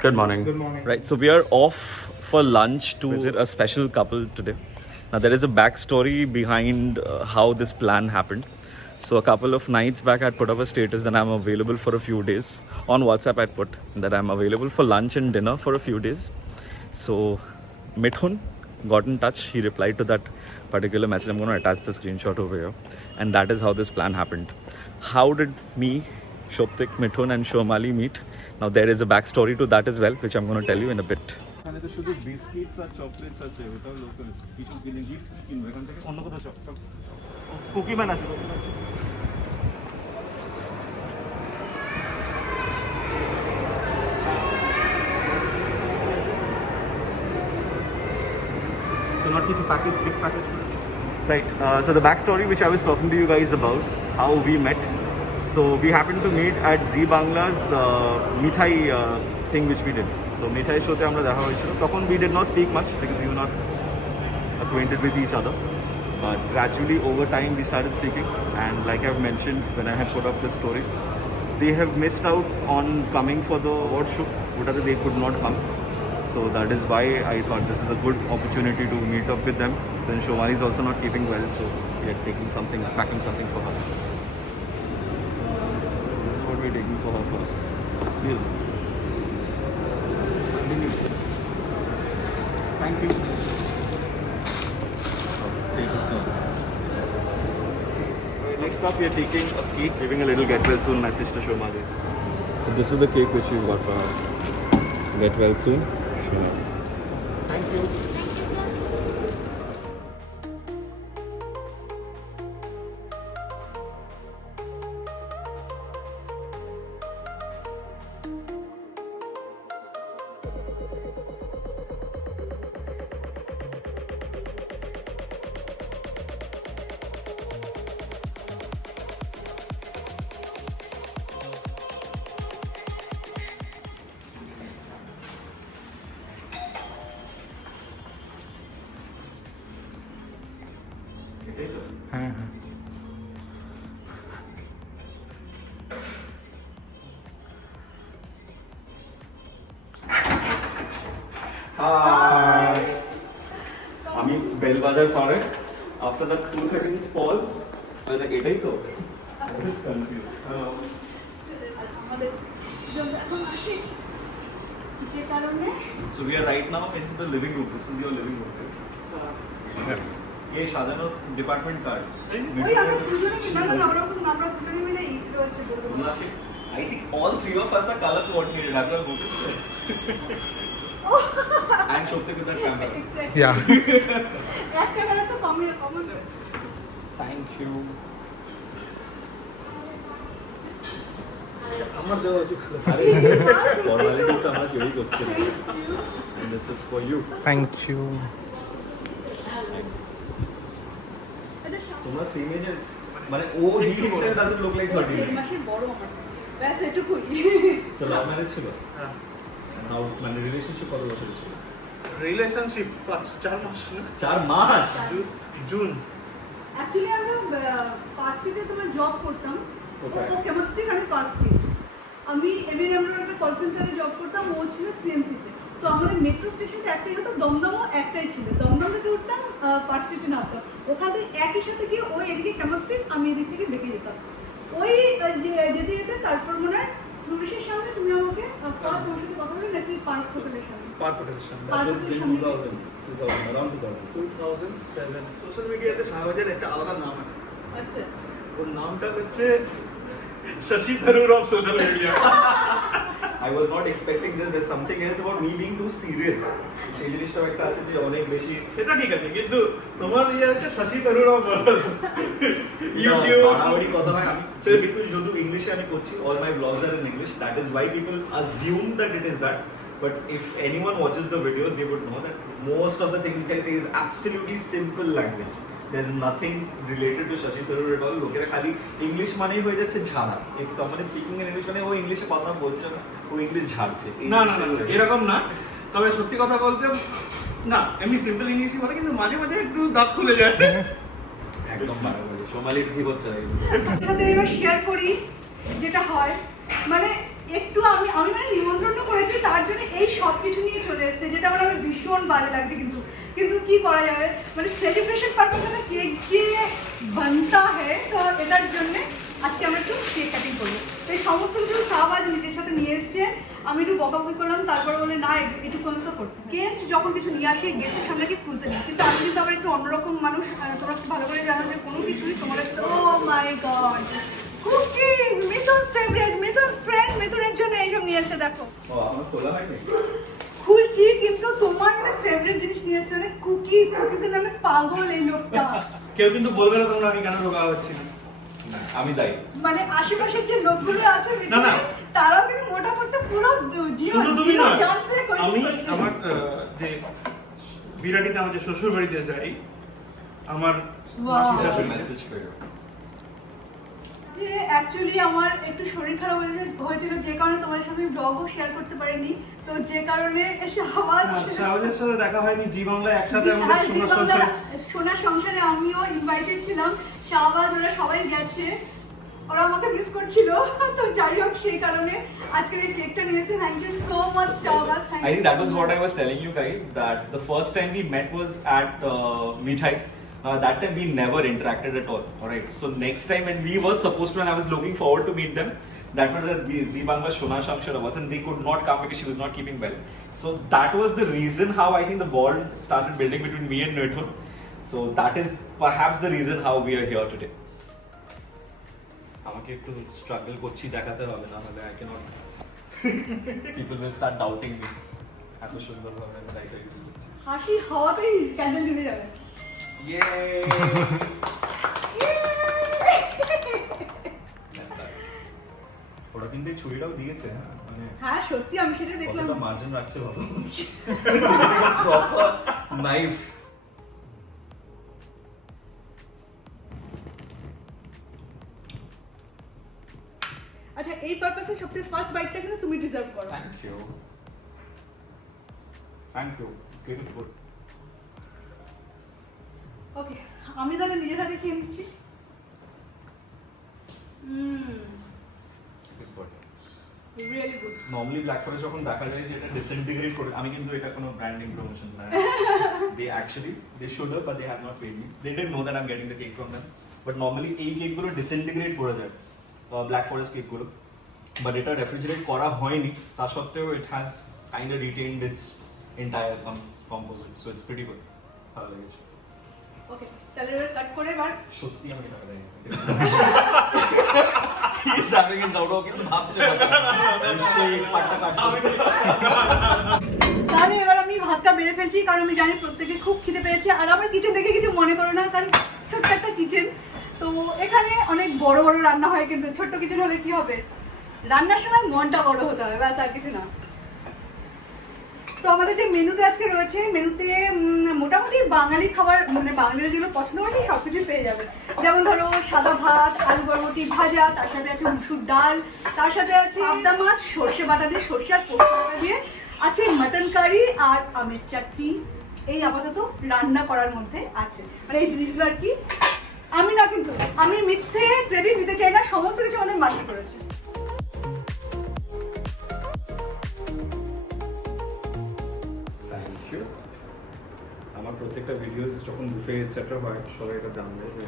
Good morning. Good morning. Right, so we are off for lunch to visit a special couple today. Now, there is a backstory behind how this plan happened. So, a couple of nights back, I'd put up a status that I'm available for a few days. On WhatsApp, I'd put that I'm available for lunch and dinner for a few days. So, Mithun got in touch. He replied to that particular message. I'm going to attach the screenshot over here. And that is how this plan happened. How did me, Shoptik, Mithun and Shomali meet? Now there is a backstory to that as well, which I'm going to tell you in a bit. এখানে তো শুধু biscuits আর chocolates আছে, ওটাও local. কিছু কিনে gift কিনবো এখান থেকে, অন্য কোথাও কুকিম্যান আছে। তোমার কিছু package, gift package. Right, so the backstory which I was talking to you guys about, how we met. So we happened to meet at Zee Bangla's Mithai thing which we did. So Mithai show te amra dekha hoyechilo. Tokhon we did not speak much because we were not acquainted with each other. But gradually over time we started speaking, and like I've mentioned when I had put up this story, they have missed out on coming for the award shoot. Whatever, they could not come. So that is why I thought this is a good opportunity to meet up with them. Since Shomali is also not keeping well, so we are taking something, packing something for her. This is what we're taking for her first. Deal. Thank you. Take it now. Next up, we are taking a cake, giving a little get well soon message to Shomali. So this is the cake which we got for her. Get well soon. Sure. Thank you. হ্যাঁ হ্যাঁ Hi. আমি bell বাজার পরে after that 2 seconds pause I was like এটাই তো I was confused. আমাদের এখন আসি যে কারণে So we are right now in the living room. This is your living room, right? ये সাজানো ডিপার্টমেন্ট কার্ড ওই আমরা দুজনে মিলে আমরা দুজনে মিলে এই রয়েছে বলবো I think all three of us are color coordinated. Have you noticed it? And Shoptik with that camera. ইয়া এক ক্যামেরা তো কমন Thank you. আমার দেওয়া উচিত ছিল Formalities তো আমরা কেউই করছি না. And this is for you. Thank you তোমরা সেম এজের মানে ও he himself doesn't look like 30. এই মাসে বড় আমার ব্যাস এটুকুই So love marriage ছিল? How মানে রিলেশনশিপ কত বছর ছিল? রিলেশনশিপ 4 মাস 4 মাস? জুন অ্যাকচুয়ালি আমরা পার্ক স্ট্রিটে তোমার জব করতাম কোথায়? ও কেমন স্ট্রিট আমি পার্ক স্ট্রিট আমি এমএন আমরা একটা কল সেন্টারে জব করতাম ও ছিল সিএমসিতে তো আমাদের মেট্রো স্টেশনটা একটাই হতো দমদমও একটাই ছিল দমদম থেকে উঠতাম পার্ক স্ট্রিটে নামতাম ওখান থেকে একই সাথে গিয়ে ওই এদিকে কেমন স্ট্রিট আমি এদিক থেকে বেঁকে যেতাম ওই যেতে যেতে তারপর মনে হয় ফ্লুরিশের সামনে তুমি আমাকে ফার্স্ট আমার সাথে কথা বলে নাকি পার্ক হোটেলের সামনে পার্ক হোটেলের সামনে That was in 2000, around 2007 social মিডিয়াতে শাহবাজের একটা আলাদা নাম আছে আচ্ছা ওর নামটা হচ্ছে Shashi Tharoor of social media I was not expecting this. There's something else about me being too serious. সেই জিনিসটাও একটা আছে যে অনেক বেশি সেটা ঠিক আছে কিন্তু তোমার ইয়ে হচ্ছে শশী থারুর অফ ইউটিউব বাড়াবাড়ি কথা হয় আমি যেহেতু শুধু ইংলিশে আমি করছি all my vlogs are in English. That is why people assume that it is that. But if anyone watches the videos, they would know that most of the things which I say is absolutely simple language. There's nothing related to Shashi Tharoor at all. লোকেরা খালি English মানেই হয়ে যাচ্ছে ঝাড়া. If someone is speaking in English মানে ও ইংলিশে কথা বলছে না, ও ইংলিশ ঝাড়ছে। না না না এরকম না তবে সত্যি কথা বলতে না এমনি সিম্পল ইংলিশই বলে কিন্তু মাঝে মাঝে একটু দাঁত খুলে যায় একদম ভালো বলে সোমালি ঠিক হচ্ছে না সাথে এবার শেয়ার করি যেটা হয় মানে একটু আমি মানে নিমন্ত্রণ করেছি তার জন্য এই সব কিছু নিয়ে চলে এসেছে, যেটা আমার ভীষণ বাজে লাগছে। কিন্তু কিন্তু কি করা যাবে, মানে সেলিব্রেশন পারপাসে কেক যে বানতা হ্যায়, তো এটার জন্য আজকে আমরা একটু কেক কাটিং করবো। তো এই সমস্ত কিছু সব আজ নিজের সাথে নিয়ে এসছে। আমি একটু বকাবকি করলাম, তারপরে বলে না একটু কোনো তো করতে, গেস্ট যখন কিছু নিয়ে আসে গেস্টের সামনে কি খুলতে নেই। কিন্তু আমি কিন্তু আবার একটু অন্যরকম মানুষ, তোমরা ভালো করে জানো যে কোনো কিছুই তোমার ও মাই গড কুকিজ, মিথুনস ফেভারিট, মিথুনস ফ্রেন্ড, মিথুনের জন্য এইসব নিয়ে এসছে। দেখো ও আমার খোলা হয়নি। খুলছি, কিন্তু তোমার মানে ফেভারিট জিনিস নিয়ে এসছে, মানে কুকিজ। কুকিজের নামে পাগল এই লোকটা। কেউ কিন্তু বলবে না তোমরা আমি কেন রোগা হচ্ছি না। না, আমি দায়ী। মানে আশেপাশের যে লোকগুলো আছে না, না। তারাও কিন্তু মোটা করতে পুরো শুধু তুমি না, আমি আমি আমার যে বিরাটিতে আমার যে শ্বশুর বাড়িতে যাই, আমার Wow. মাসির That's a শাশুড়ি। message for you. যে অ্যাকচুয়ালি আমার একটু শরীর খারাপ হয়েছিল, যে কারণে তোমাদের সাথে ব্লগও শেয়ার করতে পারিনি। তো যে কারণে শাহবাজ শাহবাজের সাথে দেখা হয়নি, জি বাংলায় একসাথে হ্যাঁ, আমাদের জি সোনার বাংলার সংসার। সোনার সংসারে আমিও ইনভাইটেড ছিলাম, শাহবাজ ওরা সবাই গেছে, ওরা আমাকে মিস করছিল। তো যাই হোক, সেই কারণে আজকের এই কেকটা নিয়েছি। Thank you so much Shahbaz, thank I you. think that was what I was telling you guys, that the first time we met was at Mithai. That time we never interacted at all. Alright, so next time when we were supposed to, and I was looking forward to meet them, that was at Zee Bangla Shona Shankshar Awards, and they could not come because she was not keeping well. So that was the reason how I think the bond started building between me and Mithun. So that is perhaps the reason how we are here today. আমাকে একটু struggle করছি দেখাতে হবে, না হলে I can't, people will start doubting me. এত সুন্দরভাবে আমি রাইটার ইউজ করছি। হাসির হাওয়াতেই ক্যান্ডেল নিভে যাবে। ইয়ে ওরা কিন্তু এই ছুরিটাও দিয়েছে, হ্যাঁ, মানে হ্যাঁ সত্যি, আমি সেটা দেখলাম। কতটা মার্জিন রাখছে বাবা, প্রপার নাইফ। আচ্ছা, এই পারপাসে সবথেকে ফার্স্ট বাইটটা কিন্তু তুমি ডিজার্ভ করো। Thank you, thank you, very good. Okay, আমি তাহলে নিজের হাতে খেয়ে নিচ্ছি। Really good. Normally black forest যখন দেখা যায় যে এটা ডিসইন্টিগ্রেট করে, আমি কিন্তু এটা কোনো ব্র্যান্ডিং প্রমোশন না, they actually they should have, but they have not paid me, they didn't know that I am getting the cake from them. But normally এই কেকগুলো ডিসইন্টিগ্রেট করে যায়, ব্ল্যাক ফরেস্ট কেকগুলো, বাট এটা রেফ্রিজারেট করা হয়নি, তা সত্ত্বেও it has kind of retained its entire composite, so it's pretty good, ভালো লেগেছে। ওকে, তাহলে এবার কাট করে এবার সত্যি আমাকে টাকা দেয়নি। He's having his doubt, ও কিন্তু ভাবছে নিশ্চয়ই এই পাটটা কাটবে। তাহলে এবার আমি ভাতটা বেড়ে ফেলছি, কারণ আমি জানি প্রত্যেকে খুব খিদে পেয়েছে। আর আমার কিচেন দেখে কিছু মনে করো না, কারণ ছোট্ট একটা কিচেন, তো এখানে অনেক বড় বড় রান্না হয়, কিন্তু ছোট্ট কিচেন হলে কি হবে, রান্নার সময় মনটা বড় হতে হবে, ব্যাস আর কিছু না। তো আমাদের যে মেনুতে আজকে রয়েছে, মেনুতে মোটামুটি বাঙালি খাবার, মানে বাঙালিরা যেগুলো পছন্দ করে সব কিছুই পেয়ে যাবে। যেমন ধরো সাদা ভাত, আলু বরবটি ভাজা, তার সাথে আছে মুসুর ডাল, তার সাথে আছে পাবদা মাছ সর্ষে বাটা দিয়ে, সর্ষে আর পোস্ত বাটা দিয়ে, আছে মাটন কারি আর আমের চাটনি। এই আপাতত রান্না করার মধ্যে আছে, মানে এই জিনিসগুলো আর কি। আমি না, কিন্তু আমি মিথ্যে ক্রেডিট নিতে চাই না, সমস্ত কিছু আমাদের মাসি করেছে। Thank you. আমার প্রত্যেকটা ভিডিওস যখন বুফে এটসেট্রা হয়, সবাই এটা জানবে যে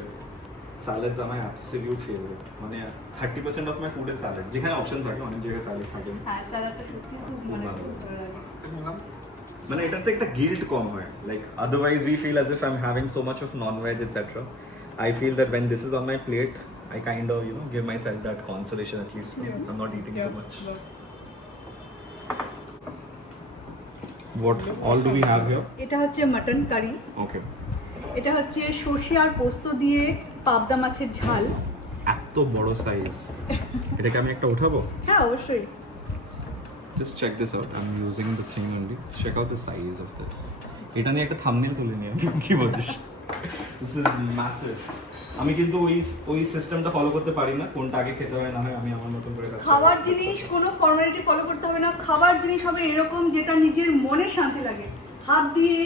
স্যালাডস আমার অ্যাবসলিউট ফেভারিট, মানে 30% of my food is salad. যেখানে অপশন থাকে, অনেক জায়গায় স্যালাড থাকে না, হ্যাঁ, স্যালাডটা সত্যি খুব মানে ভালো। খুব ভালো লাগে। মানে এটাতে একটা গিল্ট কম হয়, like otherwise we feel as if I am having so much of non veg etcetera. I feel that when this is on my plate, I kind of, give myself that consolation at least. I'm not eating too much. What all do we have here? এটা হচ্ছে mutton curry, Okay. এটা হচ্ছে সর্ষে আর পোস্ত দিয়ে পাবদা মাছের ঝাল। এত বড় সাইজ, এটাকে আমি একটা উঠাবো? হ্যাঁ অবশ্যই। Just check this out. I'm using the thing only. Check out the size of this. এটা নিয়ে একটা থাম্বনেল তুলে নিয়ে কি বলিস? This is massive. আমি কিন্তু ওই সিস্টেমটা ফলো করতে পারি না, কোনটা আগে খেতে হয় না হয় আমি আমার মতন করে খাচ্ছি। খাবার জিনিস কোনো ফর্মালিটি ফলো করতে হবে না, খাবার জিনিস হবে এরকম যেটা নিজের মনে শান্তি লাগে। হাত দিয়ে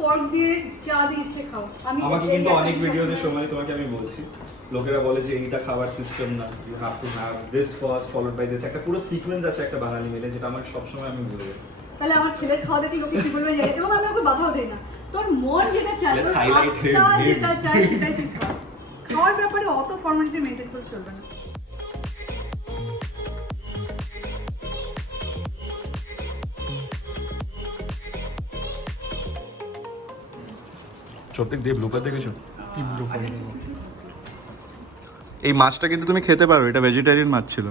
পর্ক দিয়ে যা দিয়ে ইচ্ছে খাও। আমি আমাকে এই কিন্তু একটা অনেক জিনিস ভিডিওতে সবসময়- সময় তোমাকে আমি বলছি, লোকেরা বলে যে এইটা খাবার সিস্টেম না, you have to have this first followed by this, একটা পুরো সিকোয়েন্স আছে একটা বাঙালি মিলে, যেটা আমার সবসময় আমি বলবো। তাহলে আমার ছেলের খাওয়া দেখে লোকে কি বলবে জানি, এবং আমি ওকে বাধাও দেই না। তোর মন যেটা চায়, Let's তোর highlight him, আত্মা him. যেটা চায় সেটাই তুই খা। খাওয়ার ব্যাপারে অত ফর্মালিটি মেনটেন করে চলবে না। সত্যি দিয়ে ব্লু কার দেখেছো? এই মাছটা কিন্তু তুমি খেতে পারো, এটা ভেজিটেরিয়ান মাছ ছিল।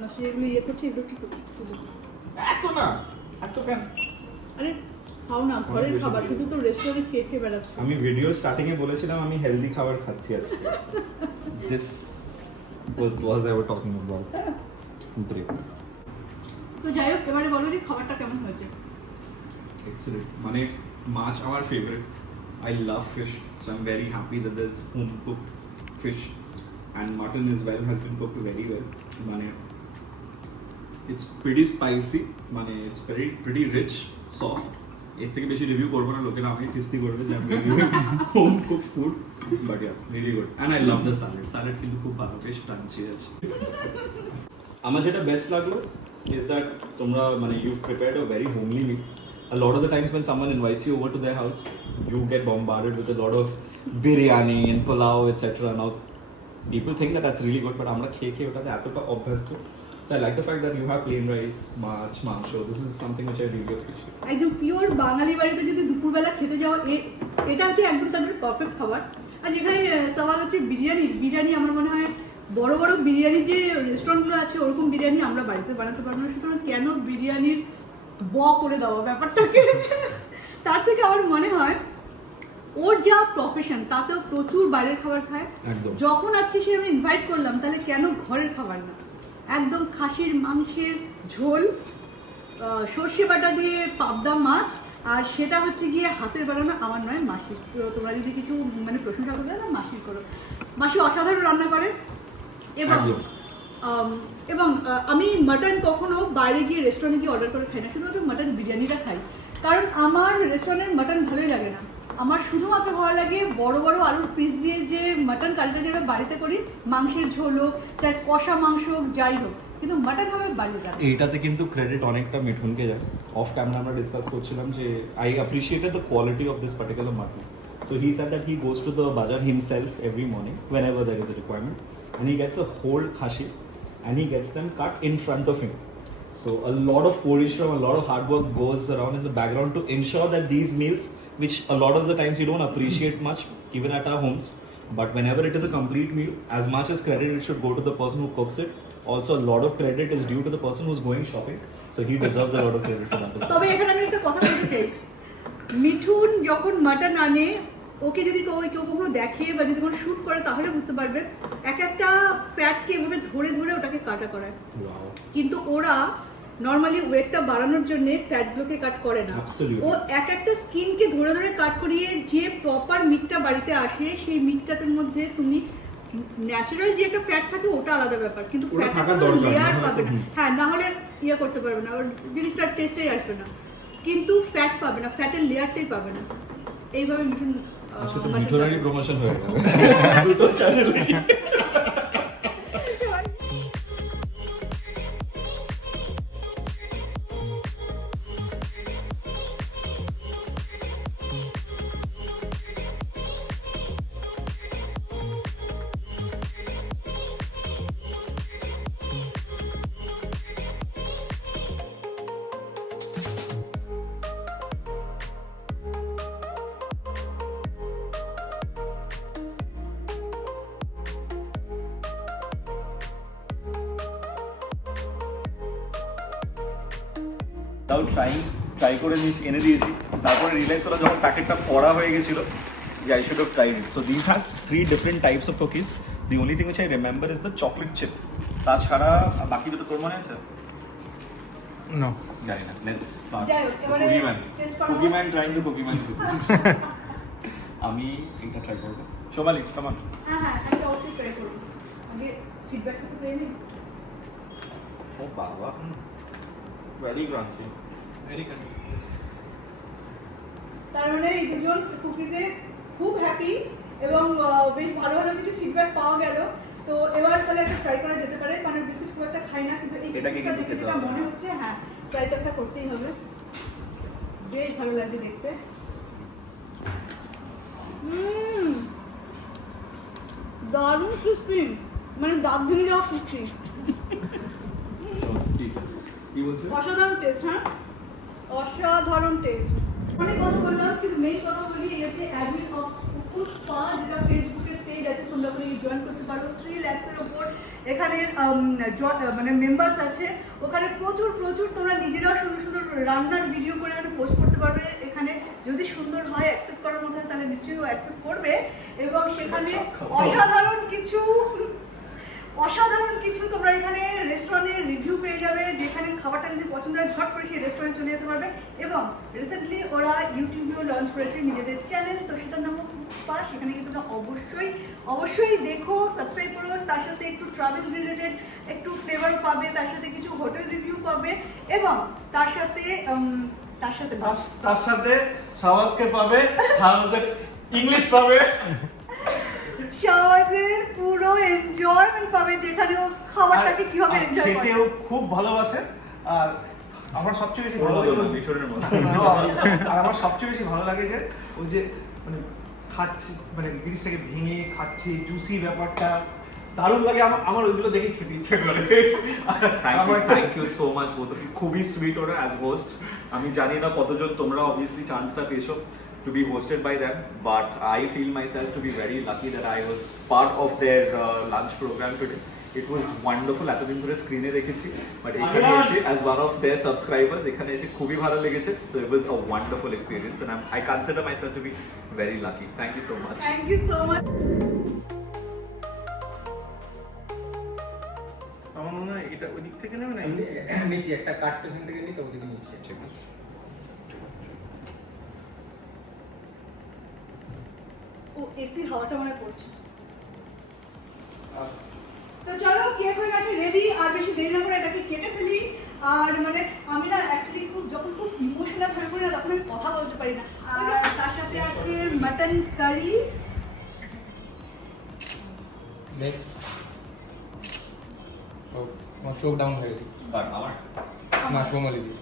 মাসি এগুলো ইয়ে করছে, এগুলো কি করবে? এত না, এত কেন? আরে খাও না, ঘরের খাবার, শুধু তো রেস্টুরেন্টে খেয়ে খেয়ে বেড়াচ্ছ। আমি ভিডিওর স্টার্টিং এ বলেছিলাম আমি হেলদি খাবার খাচ্ছি আজকে। This was I were talking about. Great. তো যাই হোক, এবারে বলো যে খাবারটা কেমন হয়েছে। Excellent. মানে মাছ আমার favourite. I love fish, so I'm very happy that there's home cooked fish, and mutton as well has been cooked very well. মানে it's pretty spicy, মানে it's pretty rich, soft. এর থেকে বেশি রিভিউ করবো না, লোকেরা আমাকে কিস্তি করবে যে আমি reviewing home cooked food, but yeah really good, and I love the salad কিন্তু খুব ভালো, বেশ ক্রাঞ্চি আছে। আমার যেটা বেস্ট লাগলো is that তোমরা মানে you've prepared a very homely meal. A lot of the times when someone invites you over to their house, you get bombarded with a lot of biryani and pulao, etc. Now, people think that that's really good, but আমরা খেয়ে ওটাতে এতটা অভ্যস্ত. So I like the fact that you have plain rice, মাছ, মাংস. This is something which I really appreciate. একদম pure বাঙালি বাড়িতে যদি দুপুরবেলা খেতে যাও, এটা হচ্ছে একদম তাদের পারফেক্ট খাবার। আর যেখানে সওয়াল হচ্ছে বিরিয়ানি আমার মনে হয় বড় বড় বিরিয়ানি যে রেস্টুরেন্টগুলো আছে, ওরকম বিরিয়ানি আমরা বাড়িতে বানাতে পারবো না। সুতরাং কেন বিরিয়ানির করে দেওয়া ব্যাপারটাকে, তার থেকে আমার মনে হয় ওর যা প্রফেশন, তাতেও প্রচুর বাইরের খাবার খায়। একদম। যখন আজকে সে আমি ইনভাইট করলাম, তাহলে কেন ঘরের খাবার না, একদম খাসির মাংসের ঝোল, সর্ষে বাটা দিয়ে পাবদা মাছ, আর সেটা হচ্ছে গিয়ে হাতের বানানো, আমার নয় মাসির। তো তোমরা যদি কিছু মানে প্রশংসা করবে না, মাসির করো। মাসি অসাধারণ রান্না করে। এবং একদম। এবং আমি মাটন কখনো বাইরে গিয়ে রেস্টুরেন্টে গিয়ে অর্ডার করে খাই না, শুধুমাত্র মাটন বিরিয়ানিটা খাই। কারণ আমার রেস্টুরেন্টের মাটন ভালোই লাগে না, আমার শুধুমাত্র ভালো লাগে বড় বড় আলুর পিস দিয়ে যে মাটন কারিটা যেটা বাড়িতে করি, মাংসের ঝোল হোক, চাই কষা মাংস হোক, যাই হোক, কিন্তু মাটন হবে বাড়ির রান্না। এইটাতে কিন্তু ক্রেডিট অনেকটা মিঠুনকে যায়। অফ ক্যামেরা আমরা ডিসকাস করছিলাম যে I appreciated the quality of this particular mutton. So he said that he goes to the bazaar himself every morning whenever there is a requirement, and he gets a whole khashi and he gets them cut in front of him. So a lot of Porishram, a lot of hard work goes around in the background to ensure that these meals, which a lot of the times you don't appreciate much even at our homes, but whenever it is a complete meal, as much as credit it should go to the person who cooks it, also a lot of credit is due to the person who's going shopping, so he deserves a lot of credit for that as well. তবে এখানে আমি একটা কথা বলতে চাই, মিঠুন যখন mutton আনে, ওকে যদি কেউ কখনো দেখে বা যদি কোনো শ্যুট করে, তাহলে বুঝতে পারবে এক একটা ফ্যাটকে এভাবে ধরে ধরে ওটাকে কাটা করায়। Wow. কিন্তু ওরা নর্মালি ওয়েটটা বাড়ানোর জন্য ফ্যাটগুলোকে কাট করে না, Absolutely. ও এক একটা স্কিনকে ধরে ধরে কাট করিয়ে যে প্রপার মিটটা বাড়িতে আসে, সেই মিটটার মধ্যে তুমি ন্যাচারাল যে একটা ফ্যাট থাকে ওটা আলাদা ব্যাপার, কিন্তু ওটা থাকা ফ্যাটের দরকার, লেয়ার না হলে পাবে না। হুম। হ্যাঁ, না হলে ইয়ে করতে পারবে না, ওর জিনিসটার টেস্টেই আসবে না, কিন্তু ফ্যাট পাবে না, ফ্যাটের লেয়ারটাই পাবে না। এইভাবে মিঠুন আজকে তো মাটন মিঠুনারই বানায়। প্রমোশন হয়ে গেল দুটো চ্যানেলে। তাও ট্রাই করে এনে দিয়েছি, তারপরে রিয়েলাইজ করা যখন প্যাকেটটা পড়া হয়ে গেছিলো যে I should have tried it. So these has 3 different types of cookies. The only thing which I remember is the chocolate chip. তাছাড়া বাকি দুটো তোর মনে আছে? No. জানি না। Let's start. যাই হোক, এবারে Cookie man. taste করো। Cookie man trying the cookie man cookies. আমি এটা ট্রাই করবো। Somali, come on. হ্যাঁ, একটা অবশ্যই ট্রাই করবো, আগে ফিডব্যাকটা তো পেয়ে নিই। ও বাবা, ভেরি ক্রাঞ্চি। Very continuous. তার মানে এই দুজন কুকিজে খুব হ্যাপি এবং বেশ ভালো ভালো কিছু ফিডব্যাক পাওয়া গেল। তো এবার তাহলে একটা ট্রাই করা যেতে পারে, মানে বিস্কুট খুব একটা খাই না, কিন্তু এই এটাকে কুকিজটা কিন্তু দেখে খেতে যেটা হবে। মনে হচ্ছে, হ্যাঁ ট্রাই তো একটা করতেই হবে। বেশ ভালো লাগছে দেখতে। দারুণ ক্রিস্পি, মানে দাঁত ভেঙে যাওয়া ক্রিস্পি। কি বলছে? অসাধারণ টেস্ট, হ্যাঁ অসাধারণ টেস্ট। অনেক কথা বললাম, কিন্তু মেইন কথা বলি, এই হচ্ছে অ্যাডমিন অফ স্পা, যেটা ফেসবুকের পেজ আছে, তোমরা ওখানে জয়েন করতে পারো। 3 lakhs-এর ওপর এখানে মানে মেম্বার্স আছে। ওখানে প্রচুর প্রচুর তোমরা নিজেরাও সুন্দর সুন্দর রান্নার ভিডিও করে এখানে পোস্ট করতে পারবে। এখানে যদি সুন্দর হয়, অ্যাকসেপ্ট করার মতো হয়, তাহলে নিশ্চয়ই ও অ্যাকসেপ্ট করবে। এবং সেখানে অসাধারণ কিছু তোমরা এখানে রেস্টুরেন্টের রিভিউ পেয়ে যাবে, যেখানে খাবারটা যদি পছন্দ হয় ঝট করে সেই রেস্টুরেন্ট চলে যেতে পারবে। এবং রিসেন্টলি ওরা ইউটিউবেও লঞ্চ করেছে নিজেদের চ্যানেল, তো সেটার নাম স্পা। সেখানে কিন্তু তোমরা অবশ্যই দেখো, সাবস্ক্রাইব করো। তার সাথে একটু ট্রাভেল রিলেটেড একটু ফ্লেভারও পাবে, তার সাথে কিছু হোটেল রিভিউ পাবে, এবং তার সাথে শাহবাজকে পাবে, শাহবাজের ইংলিশ পাবে, শাহবাজের পুরো এনজয়মেন্ট পাবে, যেখানে ও খাবারটাকে কিভাবে এনজয় করে। খেতেও খুব ভালোবাসে। আর আমার সবচেয়ে বেশি ভালো লাগে মিঠুনের মতো। আর আমার সবচেয়ে বেশি ভালো লাগে যে ওই যে মানে খাচ্ছি, মানে জিনিসটাকে ভেঙে খাচ্ছে, জুসি ব্যাপারটা দারুণ লাগে। আমার ওইগুলো দেখে খেতে ইচ্ছে করে। Thank you so much both of you. খুবই সুইট ওরা অ্যাজ হোস্ট। আমি জানি না কতজন তোমরা অবভিয়াসলি চান্সটা পেয়েছো to be hosted by them, but I feel myself to be very lucky that I was part of their lunch program today. It was wonderful. এতদিন ধরে স্ক্রিনে দেখেছি, বাট এখানে এসে as one of their subscribers এখানে এসে খুবই ভালো লেগেছে। So it was a wonderful experience and I consider myself to be very lucky. Thank you so much. Thank you so much. আমার মনে হয় এটা ওই দিক থেকে নেবে না, নিচে একটা কার্ড এখান থেকে নিতে ওদিকে নিচে। ঠিক আছে। ও এসির হাওয়াটা মনে পড়ছে। তো চলো, কেক হয়ে গেছে রেডি, আর বেশি দেরি না করে এটাকে কেটে ফেলি। আর মানে আমি না অ্যাকচুয়ালি যখন খুব ইমোশনাল হয়ে পড়ি না, তখন আমি কথা বলতে পারি না। আর তার সাথে আছে মাটন কারি। নেক্সট তোমার চোখ ডাউন হয়ে গেছে। আমার না, সোমালি দি।